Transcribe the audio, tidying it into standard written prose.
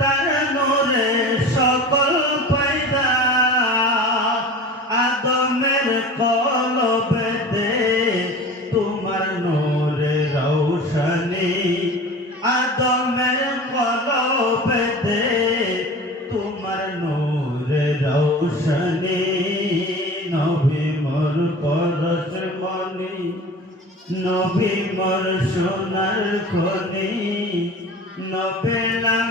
তার নূরে সকল পয়দা আদমের কলবেতে তোমার নূরে রৌশনী আদমের কলবেতে তোমার নূরে রৌশনী নবী মোর পরশমণি নবী মোর সোনার খনি নবেলাম